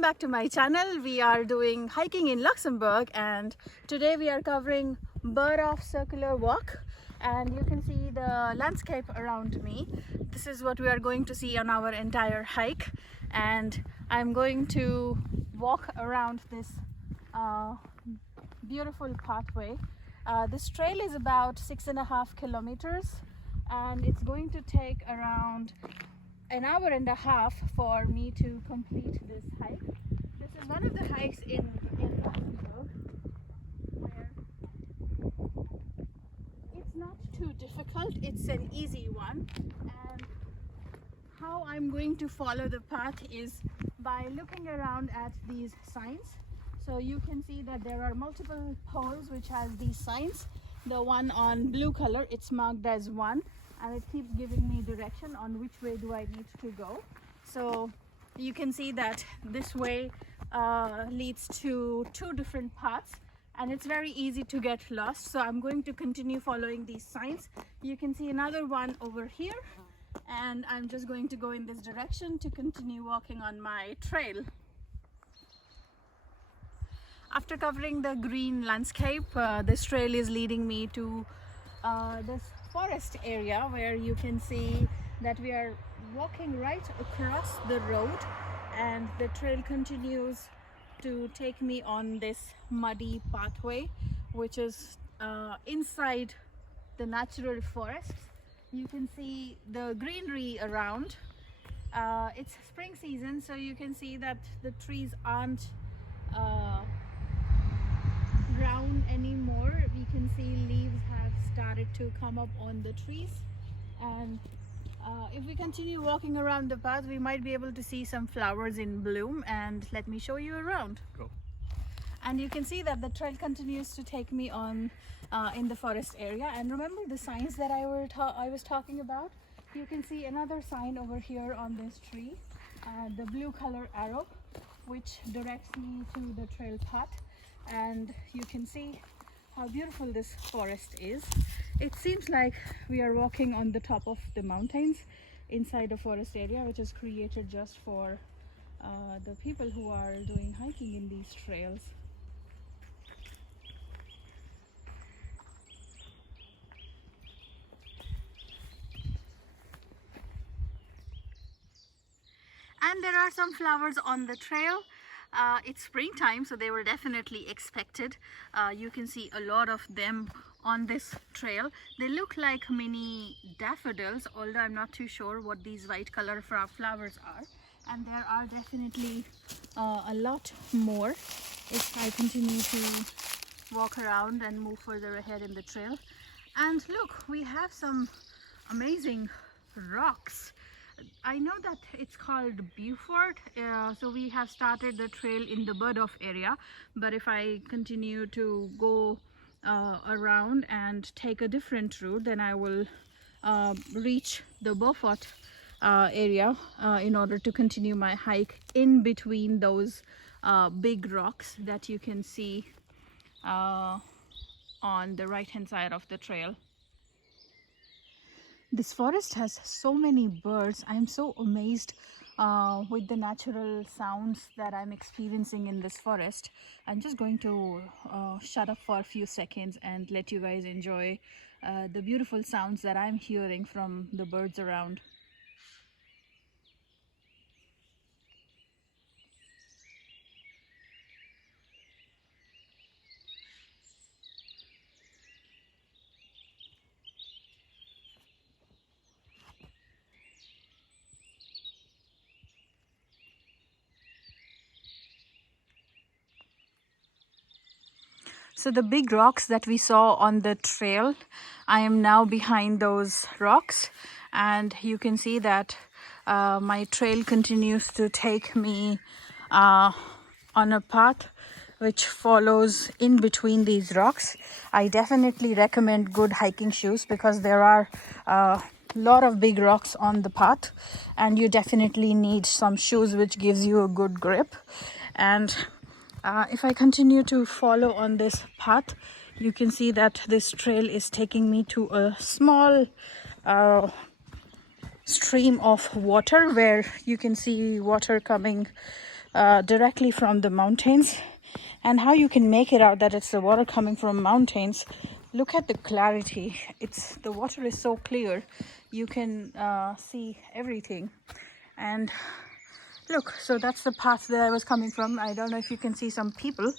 Back to my channel. We are doing hiking in Luxembourg, and today we are covering Burghoff Circular Walk, and you can see the landscape around me. This is what we are going to see on our entire hike, and I'm going to walk around this beautiful pathway. This trail is about 6.5 kilometers, and it's going to take around an hour and a half for me to complete this hike. This is one of the hikes in Luxembourg where it's not too difficult, it's an easy one. And how I'm going to follow the path is by looking around at these signs. So you can see that there are multiple poles which has these signs. The one on blue color, it's marked as 1, and it keeps giving me direction on which way do I need to go. So you can see that this way leads to 2 different paths, and it's very easy to get lost. So I'm going to continue following these signs. You can see another one over here, and I'm just going to go in this direction to continue walking on my trail. After covering the green landscape, this trail is leading me to this forest area where you can see that we are walking right across the road, and the trail continues to take me on this muddy pathway which is inside the natural forest. You can see the greenery around. It's spring season, so you can see that the trees aren't brown anymore. We can see leaves have started to come up on the trees, and if we continue walking around the path, we might be able to see some flowers in bloom, and let me show you around. Go. And you can see that the trail continues to take me on in the forest area. And remember the signs that I was talking about? You can see another sign over here on this tree, the blue color arrow, which directs me to the trail path. And you can see how beautiful this forest is. It seems like we are walking on the top of the mountains inside a forest area which is created just for the people who are doing hiking in these trails. And there are some flowers on the trail. It's springtime, so they were definitely expected. You can see a lot of them on this trail. They look like mini daffodils, although I'm not too sure what these white color flowers are. And there are definitely a lot more if I continue to walk around and move further ahead in the trail. And look, we have some amazing rocks. I know that it's called Beaufort, so we have started the trail in the Burghoff area, but if I continue to go around and take a different route, then I will reach the Beaufort area in order to continue my hike in between those big rocks that you can see on the right hand side of the trail. This forest has so many birds. I am so amazed with the natural sounds that I'm experiencing in this forest. I'm just going to shut up for a few seconds and let you guys enjoy the beautiful sounds that I'm hearing from the birds around. So the big rocks that we saw on the trail, I am now behind those rocks, and you can see that my trail continues to take me on a path which follows in between these rocks. I definitely recommend good hiking shoes because there are a lot of big rocks on the path, and you definitely need some shoes which gives you a good grip. And if I continue to follow on this path, you can see that this trail is taking me to a small stream of water where you can see water coming directly from the mountains. And how you can make it out that it's the water coming from mountains, look at the clarity. The water is so clear, you can see everything. And look, so that's the path that I was coming from. I don't know if you can see some people.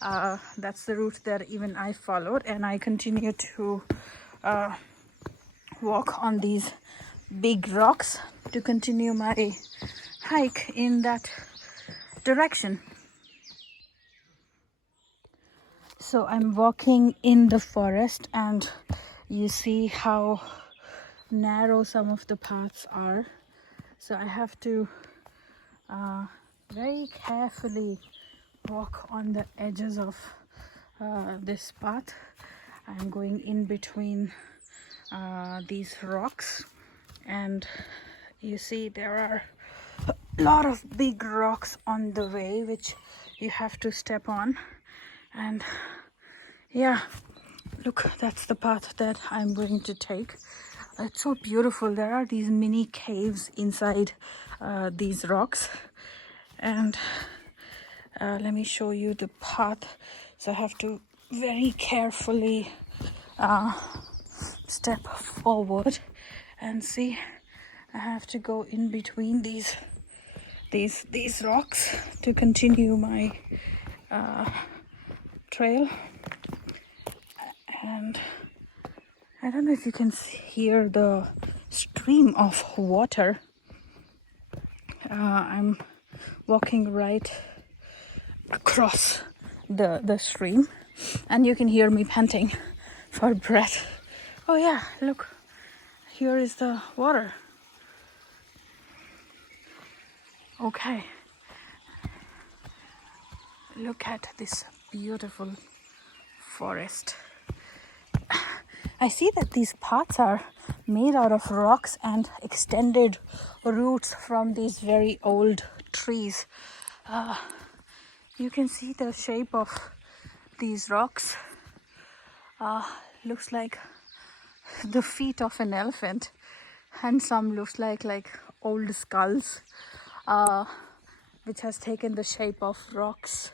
That's the route that even I followed, and I continue to walk on these big rocks to continue my hike in that direction. So I'm walking in the forest, and you see how narrow some of the paths are. So I have to very carefully walk on the edges of this path. I'm going in between these rocks, and you see there are a lot of big rocks on the way which you have to step on. And yeah, look, that's the path that I'm going to take. It's so beautiful. There are these mini caves inside these rocks, and let me show you the path. So I have to very carefully step forward, and see, I have to go in between these rocks to continue my trail. And I don't know if you can hear the stream of water. I'm walking right across the stream, and you can hear me panting for breath. Oh yeah, look, here is the water. Okay, look at this beautiful forest. I see that these paths are made out of rocks and extended roots from these very old trees. You can see the shape of these rocks. Looks like the feet of an elephant, and some looks like old skulls, which has taken the shape of rocks.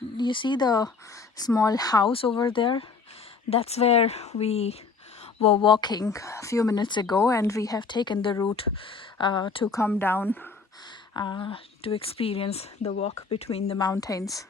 You see the small house over there? That's where we were walking a few minutes ago, and we have taken the route to come down to experience the walk between the mountains.